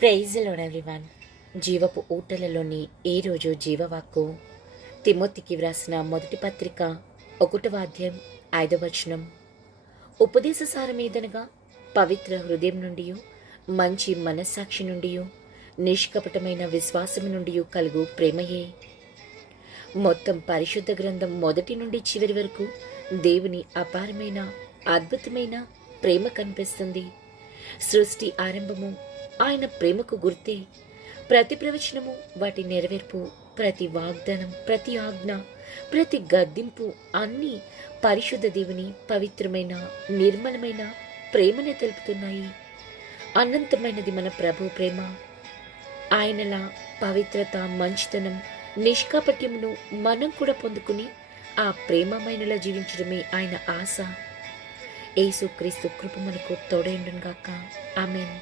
Praise lord everyone. జీవపు ఊటలలోని ఈరోజు జీవవాక్కు తిమోతికి వ్రాసిన మొదటి పత్రిక 1వ అధ్యాయం 5వ వచనం. ఉపదేశ సారమేదనగా పవిత్ర హృదయం నుండి, మంచి మనస్సాక్షి నుండి, నిష్కపటమైన విశ్వాసము నుండి కలుగు ప్రేమయే. మొత్తం పరిశుద్ధ గ్రంథం మొదటి నుండి చివరి వరకు దేవుని అపారమైన అద్భుతమైన ప్రేమ కనిపిస్తుంది. సృష్టి ఆరంభము ఆయన ప్రేమకు గుర్తే. ప్రతి ప్రవచనము, వాటి నెరవేర్పు, ప్రతి వాగ్దానం, ప్రతి ఆజ్ఞ, ప్రతి గద్దింపు అన్నీ పరిశుద్ధ దేవుని పవిత్రమైన నిర్మలమైన ప్రేమనే తెలుపుతున్నాయి. అనంతమైనది మన ప్రభు ప్రేమ. ఆయనలా పవిత్రత, మంచితనం, నిష్కాపట్యమును మనం కూడా పొందుకుని ఆ ప్రేమమైనలా జీవించడమే ఆయన ఆశ. యేసుక్రీస్తు కృప మనకు తోడైండును గాక. ఆమేన్.